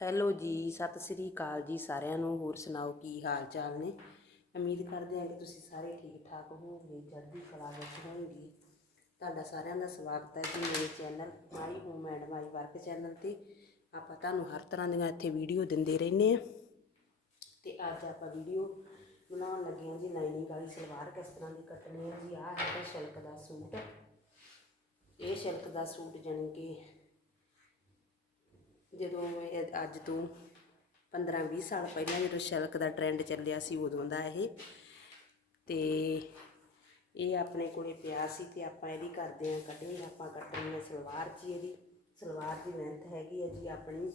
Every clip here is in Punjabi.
ਹੈਲੋ ਜੀ, ਸਤਿ ਸ੍ਰੀ ਅਕਾਲ ਜੀ ਸਾਰਿਆਂ ਨੂੰ। ਹੋਰ ਸੁਣਾਓ, ਕੀ ਹਾਲ ਚਾਲ ਨੇ? ਉਮੀਦ ਕਰਦੇ ਹਾਂ ਕਿ ਤੁਸੀਂ ਸਾਰੇ ਠੀਕ ਠਾਕ ਹੋਵੋਗੇ, ਜਲਦੀ ਕਲਾ ਵਿੱਚ ਹੋਵੋਗੇ। ਤੁਹਾਡਾ ਸਾਰਿਆਂ ਦਾ ਸਵਾਗਤ ਹੈ ਜੀ ਮੇਰੇ channel my home and my work channel ਤੇ। ਆਪਾਂ ਤੁਹਾਨੂੰ ਹਰ ਤਰ੍ਹਾਂ ਦੀਆਂ ਇੱਥੇ ਵੀਡੀਓ ਦਿੰਦੇ ਰਹਿੰਦੇ ਆ ਤੇ ਅੱਜ ਆਪਾਂ ਵੀਡੀਓ ਬਣਾਉਣ ਲੱਗੇ ਹਾਂ ਜੀ, ਲਾਈਨਿੰਗ ਵਾਲੀ ਸਲਵਾਰ ਕਿਸ ਤਰ੍ਹਾਂ ਦੀ ਕੱਟਣੀ ਹੈ ਜੀ। ਆਹ ਹੈਗਾ ਸ਼ਿਲਕ ਦਾ ਸੂਟ। ਇਹ ਸ਼ਿਲਕ ਦਾ ਸੂਟ ਜਾਣੀ ਕਿ ਜਦੋਂ ਇਹ ਅੱਜ ਤੋਂ 15-20 ਸਾਲ ਪਹਿਲਾਂ ਜਦੋਂ ਸ਼ਲਕ ਦਾ ਟ੍ਰੈਂਡ ਚੱਲਿਆ ਸੀ, ਉਦੋਂ ਦਾ ਇਹ। ਤੇ ਇਹ ਆਪਣੇ ਕੋਲੇ ਪਿਆ ਸੀ ਤੇ ਆਪਾਂ ਇਹਦੀ ਕਰਦੇ ਹਾਂ ਕਟਿੰਗ ਆਪਾਂ ਕੱਟਣੀ ਹੈ ਸਲਵਾਰ ਜੀ ਇਹਦੀ। ਸਲਵਾਰ ਦੀ ਲੈਂਥ ਹੈਗੀ ਹੈ ਜੀ ਆਪਣੀ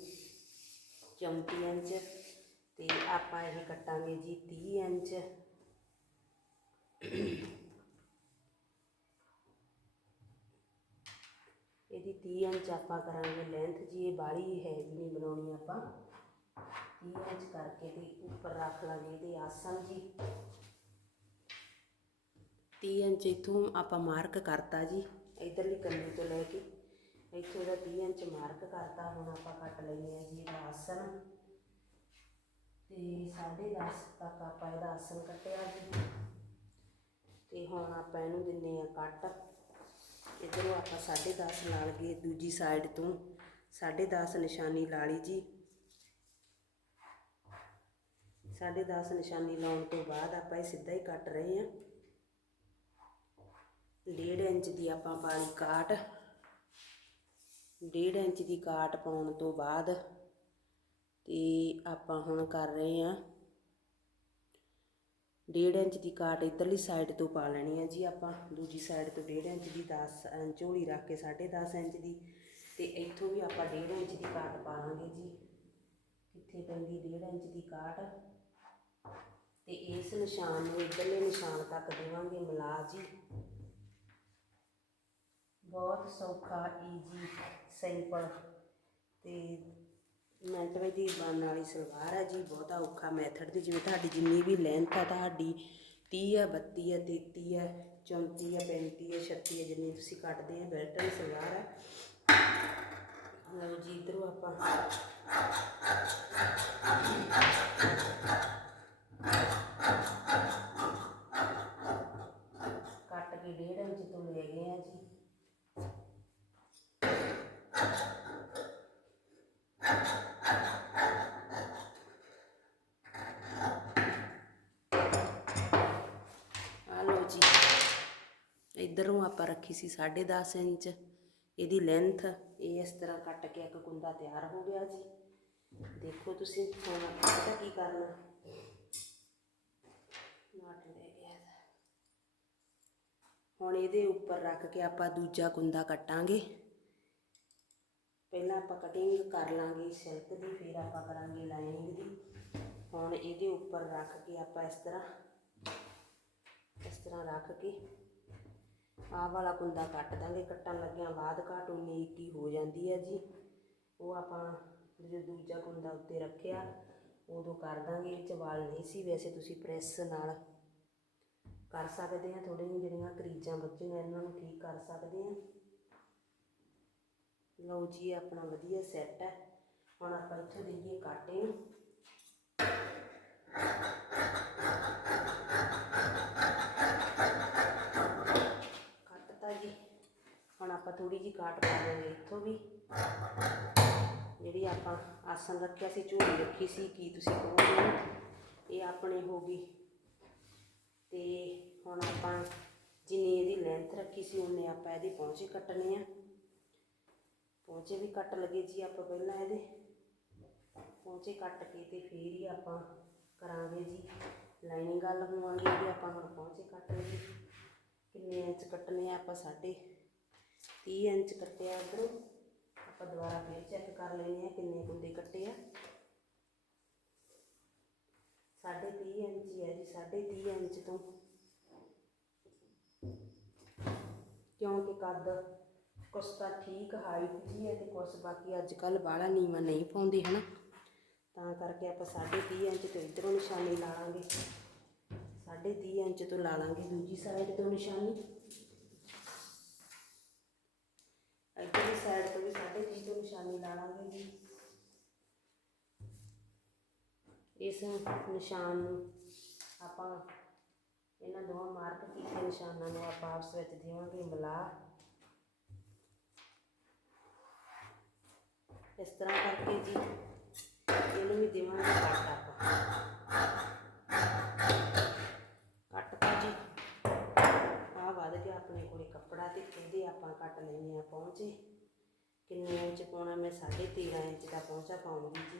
34 ਇੰਚ ਤੇ ਆਪਾਂ ਇਹ ਕੱਟਾਂਗੇ ਜੀ 30 ਇੰਚ। ਤੀਹ ਇੰਚ ਆਪਾਂ ਕਰਾਂਗੇ ਲੈਂਥ ਜੀ, ਇਹ ਬਾਹਲੀ ਹੈ ਵੀ ਨਹੀਂ ਬਣਾਉਣੀ ਆਪਾਂ। ਤੀਹ ਇੰਚ ਕਰਕੇ ਤੇ ਉੱਪਰ ਰੱਖ ਲਾਂਗੇ ਇਹਦੇ ਆਸਣ ਜੀ। 30 ਇੰਚ ਇਥੋਂ ਆਪਾਂ ਮਾਰਕ ਕਰਤਾ ਜੀ, ਇਧਰਲੀ ਕੰਨੀ ਤੋਂ ਲੈ ਕੇ। ਇੱਥੋਂ ਦਾ 30 ਇੰਚ ਮਾਰਕ ਕਰਤਾ, ਹੁਣ ਆਪਾਂ ਕੱਟ ਲੈਂਦੇ ਆ ਜੀ ਇਹਦਾ ਆਸਣ। ਤੇ 10.5 ਤੱਕ ਆਪਾਂ ਇਹਦਾ ਆਸਣ ਕੱਟਿਆ ਜੀ। ਤੇ ਹੁਣ ਆਪਾਂ ਇਹਨੂੰ ਦਿੰਨੇ ਆ ਕੱਟ। ਇਧਰੋਂ ਆਪਾਂ 10.5 ਲਾ ਲਈਏ ਦੂਜੀ ਸਾਈਡ ਤੋਂ। 10.5 ਨਿਸ਼ਾਨੀ ਲਾ ਲਈ ਜੀ। 10.5 ਨਿਸ਼ਾਨੀ ਲਾਉਣ ਤੋਂ ਬਾਅਦ ਆਪਾਂ ਇਹ ਸਿੱਧਾ ਹੀ ਕੱਟ ਰਹੇ ਹਾਂ। 1.5 ਇੰਚ ਦੀ ਆਪਾਂ ਪਾਣੀ ਕਾਟ। 1.5 ਇੰਚ ਦੀ ਕਾਟ ਪਾਉਣ ਤੋਂ ਬਾਅਦ ਤੇ ਆਪਾਂ ਹੁਣ ਕਰ ਰਹੇ ਹਾਂ ਡੇਢ ਇੰਚ ਦੀ ਕਾਟ ਇਧਰਲੀ ਸਾਈਡ ਤੋਂ ਪਾ ਲੈਣੀ ਹੈ ਜੀ ਆਪਾਂ, ਦੂਜੀ ਸਾਈਡ ਤੋਂ ਡੇਢ ਇੰਚ ਦੀ 10 ਝੋਲੀ ਰੱਖ ਕੇ 10.5 ਇੰਚ ਦੀ ਤੇ ਇੱਥੋਂ ਵੀ ਆਪਾਂ ਡੇਢ ਇੰਚ ਦੀ ਕਾਟ ਪਾ ਲਾਂਗੇ ਜੀ। ਕਿੱਥੇ ਪੈਂਦੀ ਡੇਢ ਇੰਚ ਦੀ ਕਾਟ? ਤੇ ਇਸ ਨਿਸ਼ਾਨ ਨੂੰ ਇਧਰਲੇ ਨਿਸ਼ਾਨ ਤੱਕ ਦੇਵਾਂਗੇ ਮਿਲਾ ਜੀ। ਬਹੁਤ ਸੌਖਾ ਈਜੀ ਸਿੰਪਲ ਤੇ ਮਿੰਟ ਵਿੱਚ ਹੀ ਬਣਨ ਵਾਲੀ ਸਲਵਾਰ ਹੈ ਜੀ, ਬਹੁਤਾ ਔਖਾ ਮੈਥਡ ਦੀ ਜਿਵੇਂ ਤੁਹਾਡੀ ਜਿੰਨੀ ਵੀ ਲੈਂਥ ਆ, ਤੁਹਾਡੀ 30 ਆ 32 ਆ 33 ਆ 34 ਆ 35 ਆ 36 ਆ, ਜਿੰਨੀ ਤੁਸੀਂ ਕੱਟਦੇ ਆ ਬੈਲਟ ਵਾਲੀ ਸਲਵਾਰ ਹੈ। ਲਓ ਜੀ, ਇਧਰੋਂ ਆਪਾਂ ਕੱਟ ਕੇ 1.5 ਇੰਚ ਤੋਂ ਲੈ ਗਏ ਆ ਜੀ ਆ ਲਓ ਜੀ ਇਧਰੋਂ ਆਪਾਂ ਰੱਖੀ ਸੀ 10.5 ਇੰਚ। ਇਹਦੀ ਲੈਂਥ ਇਹ ਇਸ ਤਰ੍ਹਾਂ ਕੱਟ ਕੇ ਇੱਕ ਕੁੰਦਾ ਤਿਆਰ ਹੋ ਗਿਆ ਜੀ। ਦੇਖੋ ਤੁਸੀਂ ਹੁਣ ਪਤਾ ਕੀ ਕਰਨਾ। ਨਾਟ ਲੈ ਗਿਆ ਹੁਣ ਇਹਦੇ ਉੱਪਰ ਰੱਖ ਕੇ ਆਪਾਂ ਦੂਜਾ ਕੁੰਦਾ ਕੱਟਾਂਗੇ। ਪਹਿਲਾਂ ਆਪਾਂ ਕਟਿੰਗ ਕਰ ਲਾਂਗੇ ਸਿਲਕ ਦੀ, ਫਿਰ ਆਪਾਂ ਕਰਾਂਗੇ ਲਾਈਨਿੰਗ ਦੀ। ਹੁਣ ਇਹਦੇ ਉੱਪਰ ਰੱਖ ਕੇ ਆਪਾਂ ਇਸ ਤਰ੍ਹਾਂ ਇਸ ਤਰ੍ਹਾਂ ਰੱਖ ਕੇ ਆਹ ਵਾਲਾ ਕੁੰਦਾ ਕੱਟ ਦਾਂਗੇ, ਕੱਟਣ ਲੱਗਿਆਂ ਬਾਅਦ ਘਾਟ ਉਨੀ ਕੀ ਹੋ ਜਾਂਦੀ ਹੈ ਜੀ। ਉਹ ਆਪਾਂ ਜੋ ਦੂਜਾ ਕੁੰਦਾ ਉੱਤੇ ਰੱਖਿਆ, ਉਦੋਂ ਕਰ ਦਾਂਗੇ, ਇਹ 'ਚ ਵਾਲ ਨਹੀਂ ਸੀ। ਵੈਸੇ ਤੁਸੀਂ ਪ੍ਰੈਸ ਨਾਲ ਕਰ ਸਕਦੇ ਆ ਥੋੜ੍ਹੀਆਂ ਜਿਹੜੀਆਂ ਕਰੀਜ਼ਾਂ ਬੱਚੀਆਂ ਇਹਨਾਂ ਨੂੰ ਠੀਕ ਕਰ ਸਕਦੇ ਆ। ਲਓ ਜੀ ਆਪਣਾ ਵਧੀਆ ਸੈੱਟ ਹੈ ਹੁਣ ਆਪਾਂ ਇੱਥੇ ਦੇਈਏ ਕਾਟੇ ਨੂੰ ਕੱਟਤਾ ਜੀ ਹੁਣ ਆਪਾਂ ਥੋੜੀ ਜੀ ਕਾਟ ਪਾ ਦੇਵਾਂਗੇ ਇੱਥੋਂ ਵੀ। ਜਿਹੜੀ ਆਪਾਂ ਆਸਨ ਰੱਖਿਆ ਸੀ, ਝੋਲੀ ਰੱਖੀ ਸੀ, ਕੀ ਤੁਸੀਂ ਕਹੋਗੇ? ਇਹ ਆਪਣੇ ਹੋ ਗਈ। ਤੇ ਹੁਣ ਆਪਾਂ ਜਿੰਨੀ ਇਹਦੀ ਲੈਂਥ ਰੱਖੀ ਸੀ ਉਹਨੇ ਆਪਾਂ ਇਹਦੇ ਪਹੁੰਚੇ ਕੱਟਣੇ ਆ। ਪਹੁੰਚੇ ਵੀ ਕੱਟ ਲਗੇ ਜੀ ਆਪਾਂ ਪਹਿਲਾਂ ਇਹਦੇ। ਪਹੁੰਚੇ ਕੱਟ ਕੇ ਤੇ ਫੇਰ ਹੀ ਆਪਾਂ ਕਰਾਂਗੇ ਜੀ। ਲਾਈਨਿੰਗ ਗੱਲ ਹੋਵਾਂਗੇ ਇਹਦੇ ਆਪਾਂ ਹੁਣ ਪਹੁੰਚੇ ਕੱਟ ਲਏ। ਕਿੰਨੇ ਇੰਚ ਕੱਟਨੇ ਆ ਆਪਾਂ, ਸਾਡੇ? 30 ਇੰਚ ਕੱਟਿਆ ਇੱਧਰੋਂ? ਆਪਾਂ ਦੁਬਾਰਾ ਫੇਰ ਚੈੱਕ ਕਰ ਲੈਂਦੇ ਆ ਕਿੰਨੇ ਗੁੰਦੇ ਕੱਟੇ ਆ। ਸਾਢੇ 30 ਇੰਚ ਹੀ ਹੈ ਜੀ, ਸਾਢੇ 30 ਇੰਚ ਤੋਂ। ਕਿਉਂਕਿ ਕੱਦ ਕੁਛ ਤਾਂ ਠੀਕ ਹਾਈਟ ਜੀ ਹੈ ਤੇ ਕੁਛ ਬਾਕੀ ਅੱਜ ਕੱਲ ਬਾਹਲਾ ਨੀਵਾ ਨਹੀਂ ਪਾਉਂਦੇ, ਹਨਾ? ਤਾਂ ਕਰਕੇ ਆਪਾਂ ਸਾਢੇ 30 ਇੰਚ ਤੋਂ ਇਧਰੋਂ ਨਿਸ਼ਾਨੀ ਲਾ ਲਾਂਗੇ। ਸਾਢੇ 30 ਇੰਚ ਤੋਂ ਲਾ ਲਾਂਗੇ ਦੂਜੀ ਸਾਈਡ ਤੋਂ ਨਿਸ਼ਾਨੀ। ਇੱਧਰਲੀ ਸਾਈਡ ਤੋਂ ਵੀ ਸਾਢੇ 30 ਤੋਂ ਨਿਸ਼ਾਨੀ ਲਾ ਲਾਂਗੇ ਜੀ। ਇਸ ਨਿਸ਼ਾਨ ਨੂੰ ਆਪਾਂ ਇਹਨਾਂ ਦੋਵਾਂ ਮਾਰਕ ਕੀਤੇ ਨਿਸ਼ਾਨਾਂ ਨੂੰ ਆਪਾਂ ਆਪਸ ਵਿੱਚ ਦੇਵਾਂਗੇ ਮਿਲਾ। ਇਸ ਤਰ੍ਹਾਂ ਕਰਕੇ ਜੀ ਇਹਨੂੰ ਵੀ ਦੇਵਾਂਗੇ ਕੱਟ ਆਪਾਂ ਕੱਟ ਤਾ ਜੀ ਆ ਵੱਧ ਗਿਆ ਆਪਣੇ ਕੋਲੇ ਕੱਪੜਾ ਤੇ ਇਹਦੇ ਆਪਾਂ ਕੱਟ ਲੈਣੇ ਆ ਪਹੁੰਚੇ ਕਿੰਨੇ ਇੰਚ ਪਾਉਣਾ, ਮੈਂ 13.5 ਇੰਚ ਦਾ ਪਹੁੰਚਾ ਪਾਉਂਗੀ ਜੀ।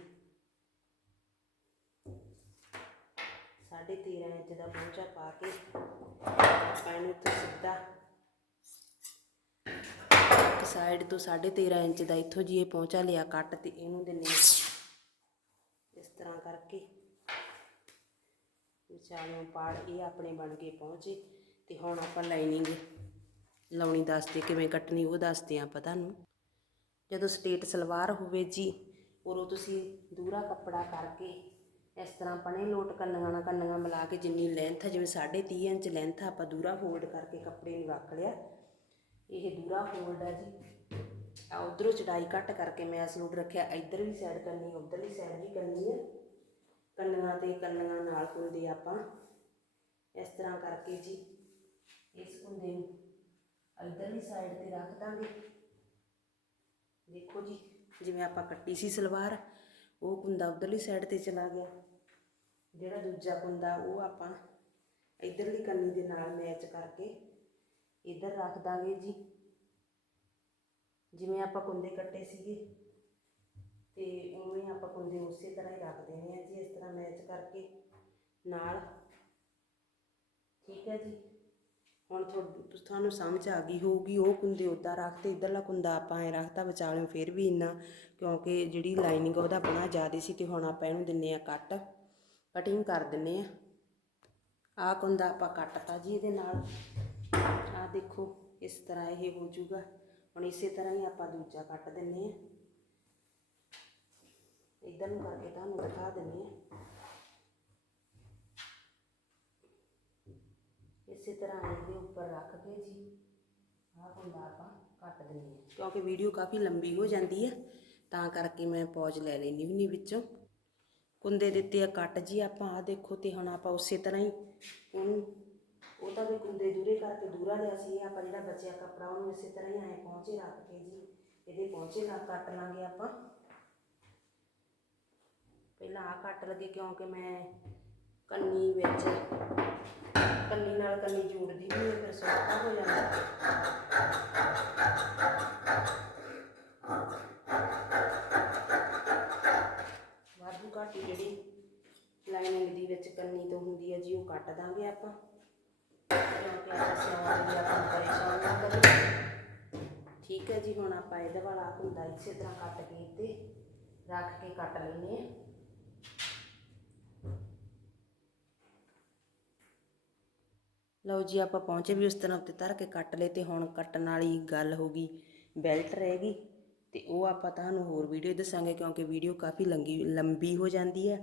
13.5 ਇੰਚ ਦਾ ਪਹੁੰਚਾ ਪਾ ਕੇ ਆਪਾਂ ਇਹਨੂੰ ਇੱਥੇ ਸਿੱਧਾ ਸਾਈਡ ਤੋਂ 13.5 ਇੰਚ ਦਾ ਇੱਥੋਂ ਜੀ ਇਹ ਪਹੁੰਚਾ ਲਿਆ ਕੱਟ ਤੇ ਇਹਨੂੰ ਦਿੰਨੇ ਆ ਇਸ ਤਰ੍ਹਾਂ ਕਰਕੇ ਵਿਚਾਲਿਓਂ ਪਾੜ ਇਹ ਆਪਣੇ ਬਣ ਕੇ ਪਹੁੰਚੇ। ਤੇ ਹੁਣ ਆਪਾਂ ਲਾਈਨਿੰਗ ਲਾਉਣੀ ਦੱਸਦੇ ਕਿਵੇਂ ਕੱਟਣੀ ਉਹ ਦੱਸਦੇ ਆ ਆਪਾਂ ਤੁਹਾਨੂੰ। ਜਦੋਂ ਸਟੇਟ ਸਲਵਾਰ ਹੋਵੇ ਜੀ ਉਦੋਂ ਤੁਸੀਂ ਦੂਰਾ ਕੱਪੜਾ ਕਰਕੇ ਇਸ ਤਰ੍ਹਾਂ ਪਣੇ ਲੋਟ ਕੰਨੀਆਂ ਨਾਲ ਕੰਨੀਆਂ ਮਿਲਾ ਕੇ ਜਿੰਨੀ ਲੈਂਥ ਜਿਵੇਂ 30.5 ਇੰਚ ਲੈਂਥ ਆਪਾਂ ਦੂਰਾ ਫੋਲਡ ਕਰਕੇ ਕੱਪੜੇ ਨੂੰ ਰੱਖ ਲਿਆ। ਇਹ ਦੂਰਾ ਫੋਲਡ ਹੈ ਜੀ। ਆ ਉਧਰੋਂ ਚੜਾਈ ਕੱਟ ਕਰਕੇ ਮੈਂ ਸਲੂਟ ਰੱਖਿਆ, ਇੱਧਰ ਵੀ ਸਾਈਡ ਕਰਨੀ, ਉਧਰਲੀ ਸਾਈਡ ਵੀ ਕਰਨੀ ਹੈ ਕੰਨੀਆਂ ਤੇ ਕੰਨਾਂ ਨਾਲ ਕੁੰਦੇ ਆਪਾਂ। ਇਸ ਤਰ੍ਹਾਂ ਕਰਕੇ ਜੀ ਇਸ ਕੁੰਦੇ ਨੂੰ ਇੱਧਰਲੀ ਸਾਈਡ ਤੇ ਰੱਖ ਦਾਂਗੇ। ਦੇਖੋ ਜੀ, ਜਿਵੇਂ ਆਪਾਂ ਕੱਟੀ ਸੀ ਸਲਵਾਰ, ਉਹ ਕੁੰਦਾ ਉਧਰਲੀ ਸਾਈਡ ਤੇ ਚਲਾ ਗਿਆ। ਜਿਹੜਾ ਦੂਜਾ ਕੁੰਦਾ ਉਹ ਆਪਾਂ ਇਧਰਲੀ ਕੰਨੀ ਦੇ ਨਾਲ ਮੈਚ ਕਰਕੇ ਇੱਧਰ ਰੱਖ ਦਾਂਗੇ ਜੀ। ਜਿਵੇਂ ਆਪਾਂ ਕੁੰਦੇ ਕੱਟੇ ਸੀਗੇ, ਤੇ ਉਵੇਂ ਆਪਾਂ ਕੁੰਦੇ ਉਸੇ ਤਰ੍ਹਾਂ ਹੀ ਰੱਖ ਦੇਣੇ ਆ ਜੀ, ਇਸ ਤਰ੍ਹਾਂ ਮੈਚ ਕਰਕੇ। ਨਾਲ, ਠੀਕ ਹੈ ਜੀ? ਹੁਣ ਤੁਹਾ- ਤੁਹਾਨੂੰ ਸਮਝ ਆ ਗਈ ਹੋਊਗੀ, ਉਹ ਕੁੰਦੇ ਉੱਦਾਂ ਰੱਖਤੇ, ਇਧਰਲਾ ਕੁੰਦਾ ਆਪਾਂ ਐ ਰੱਖਤਾ ਵਿਚਾਲਿਓ ਫਿਰ ਵੀ ਇੰਨਾ, ਕਿਉਂਕਿ ਜਿਹੜੀ ਲਾਈਨਿੰਗ ਉਹਦਾ ਬਣਾ ਜ਼ਿਆਦਾ ਸੀ ਤੇ ਹੁਣ ਆਪਾਂ ਇਹਨੂੰ ਦਿੰਨੇ ਆ ਕੱਟ ਕਟਿੰਗ ਕਰ ਦਿੰਨੇ ਆ। ਆਹ ਕੁੰਦਾ ਆਪਾਂ ਕੱਟਤਾ ਜੀ ਇਹਦੇ ਨਾਲ। ਆਹ ਦੇਖੋ, ਇਸ ਤਰ੍ਹਾਂ ਇਹ ਹੋ ਜਾਊਗਾ। ਹੁਣ ਇਸੇ ਤਰ੍ਹਾਂ ਹੀ ਆਪਾਂ ਦੂਜਾ ਕੱਟ ਦਿੰਨੇ ਆ। ਇਧਰ ਨੂੰ ਕਰਕੇ ਤੁਹਾਨੂੰ ਦਿਖਾ ਦਿੰਨੇ ਆ। ਇਸੇ ਤਰ੍ਹਾਂ ਇਹਦੇ ਉੱਪਰ ਰੱਖ ਕੇ ਜੀ। ਆਹ ਕੁੰਦਾ ਆਪਾਂ ਕੱਟ ਦਿੰਨੇ ਆ ਕਿਉਂਕਿ ਵੀਡੀਓ ਕਾਫੀ ਲੰਬੀ ਹੋ ਜਾਂਦੀ ਹੈ, ਤਾਂ ਕਰਕੇ ਮੈਂ ਪੌਜ ਲੈ ਲੈਣੀ ਹੁੰਦੀ ਵਿੱਚੋਂ। ਕੁੰਦੇ ਦਿੱਤੇ ਆ ਕੱਟ ਜੀ ਆਪਾਂ ਆ ਦੇਖੋ ਤੇ ਹੁਣ ਆਪਾਂ ਉਸੇ ਤਰ੍ਹਾਂ ਹੀ ਉਹਨੂੰ, ਉਹ ਤਾਂ ਵੀ ਕੁੰਦੇ ਦੂਰੇ ਕਰਕੇ ਦੂਰਾ ਲਿਆ ਸੀ ਇਹ ਆਪਾਂ ਜਿਹੜਾ ਬਚਿਆ ਕੱਪੜਾ ਉਹਨੂੰ ਇਸੇ ਤਰ੍ਹਾਂ ਹੀ ਐ ਪਹੁੰਚੇ ਰੱਖ ਕੇ ਜੀ, ਇਹਦੇ ਪਹੁੰਚੇ ਨਾਲ ਕੱਟ ਲਾਂਗੇ ਆਪਾਂ। ਪਹਿਲਾਂ ਆ ਕੱਟ ਲਗੇ ਕਿਉਂਕਿ ਮੈਂ ਕੰਨੀ ਵਿੱਚ ਕੰਨੀ ਨਾਲ ਕੰਨੀ ਜੋੜਦੀ ਨਹੀਂ ਫਿਰ ਸੌਖਾ ਹੋ ਜਾਂਦਾ। ਵਾਧੂ ਘਾਟੀ ਜਿਹੜੀ ਲਾਈਨਿੰਗ ਦੀ ਵਿੱਚ ਕੰਨੀ ਤੋਂ ਹੁੰਦੀ ਹੈ ਜੀ, ਉਹ ਕੱਟ ਦਾਂਗੇ ਆਪਾਂ। ਕਿਉਂਕਿ ਆਪਾਂ ਦੀ ਆਪਾਂ ਪਰੇਸ਼ਾਨ ਨਾ ਕਰੀਏ। ਠੀਕ ਹੈ ਜੀ, ਹੁਣ ਆਪਾਂ ਇਹਦੇ ਵਾਲਾ ਹੁੰਦਾ ਇਸੇ ਤਰ੍ਹਾਂ ਕੱਟ ਕੇ ਤੇ ਰੱਖ ਕੇ ਕੱਟ ਲੈਨੇ ਆ। ਲਓ ਜੀ, ਆਪਾਂ ਪਹੁੰਚੇ ਵੀ ਉਸ ਤਰ੍ਹਾਂ ਉੱਤੇ ਧਰ ਕੇ ਕੱਟ ਲਏ ਤੇ ਹੁਣ ਕੱਟਣ ਵਾਲੀ ਗੱਲ ਹੋ ਗਈ ਬੈਲਟ ਰਹਿ ਗਈ ਤੇ ਉਹ ਆਪਾਂ ਤੁਹਾਨੂੰ ਹੋਰ ਵੀਡੀਓ ਦੱਸਾਂਗੇ ਕਿਉਂਕਿ ਵੀਡੀਓ ਕਾਫੀ ਲੰਗੀ, ਲੰਬੀ ਹੋ ਜਾਂਦੀ ਹੈ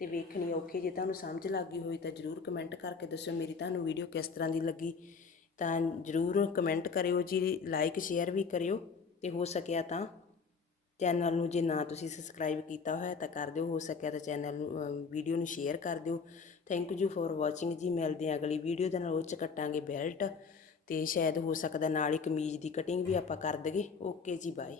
ਤੇ ਵੇਖਣੀ ਔਖੀ ਜੇ ਤੁਹਾਨੂੰ ਸਮਝ ਲੱਗ ਗਈ ਹੋਈ ਤਾਂ ਜਰੂਰ ਕਮੈਂਟ ਕਰਕੇ ਦੱਸਿਓ ਮੇਰੀ ਤੁਹਾਨੂੰ ਵੀਡੀਓ ਕਿਸ ਤਰ੍ਹਾਂ ਦੀ ਲੱਗੀ। ਤਾਂ ਜਰੂਰ ਕਮੈਂਟ ਕਰਿਓ ਜੀ, ਲਾਈਕ, ਸ਼ੇਅਰ ਵੀ ਕਰਿਓ ਤੇ ਹੋ ਸਕਿਆ ਤਾਂ ਚੈਨਲ ਨੂੰ ਜੇ ਨਾ ਤੁਸੀਂ ਸਬਸਕ੍ਰਾਈਬ ਕੀਤਾ ਹੋਇਆ ਤਾਂ ਕਰ ਦਿਓ, ਹੋ ਸਕਿਆ ਤਾਂ ਚੈਨਲ ਨੂੰ ਵੀਡੀਓ ਨੂੰ ਸ਼ੇਅਰ ਕਰ ਦਿਓ। ਥੈਂਕ ਯੂ ਫॉर ਵਾਚਿੰਗ ਜੀ, ਮਿਲਦੇ ਹਾਂ ਅਗਲੀ ਵੀਡੀਓ ਦੇ ਨਾਲ, ਉਹ 'ਚ ਕੱਟਾਂਗੇ ਬੈਲਟ ਤੇ ਸ਼ਾਇਦ ਹੋ ਸਕਦਾ ਨਾਲ ਹੀ ਕਮੀਜ਼ ਦੀ ਕਟਿੰਗ ਵੀ ਆਪਾਂ ਕਰ ਦਈਏ। ਓਕੇ ਜੀ ਬਾਏ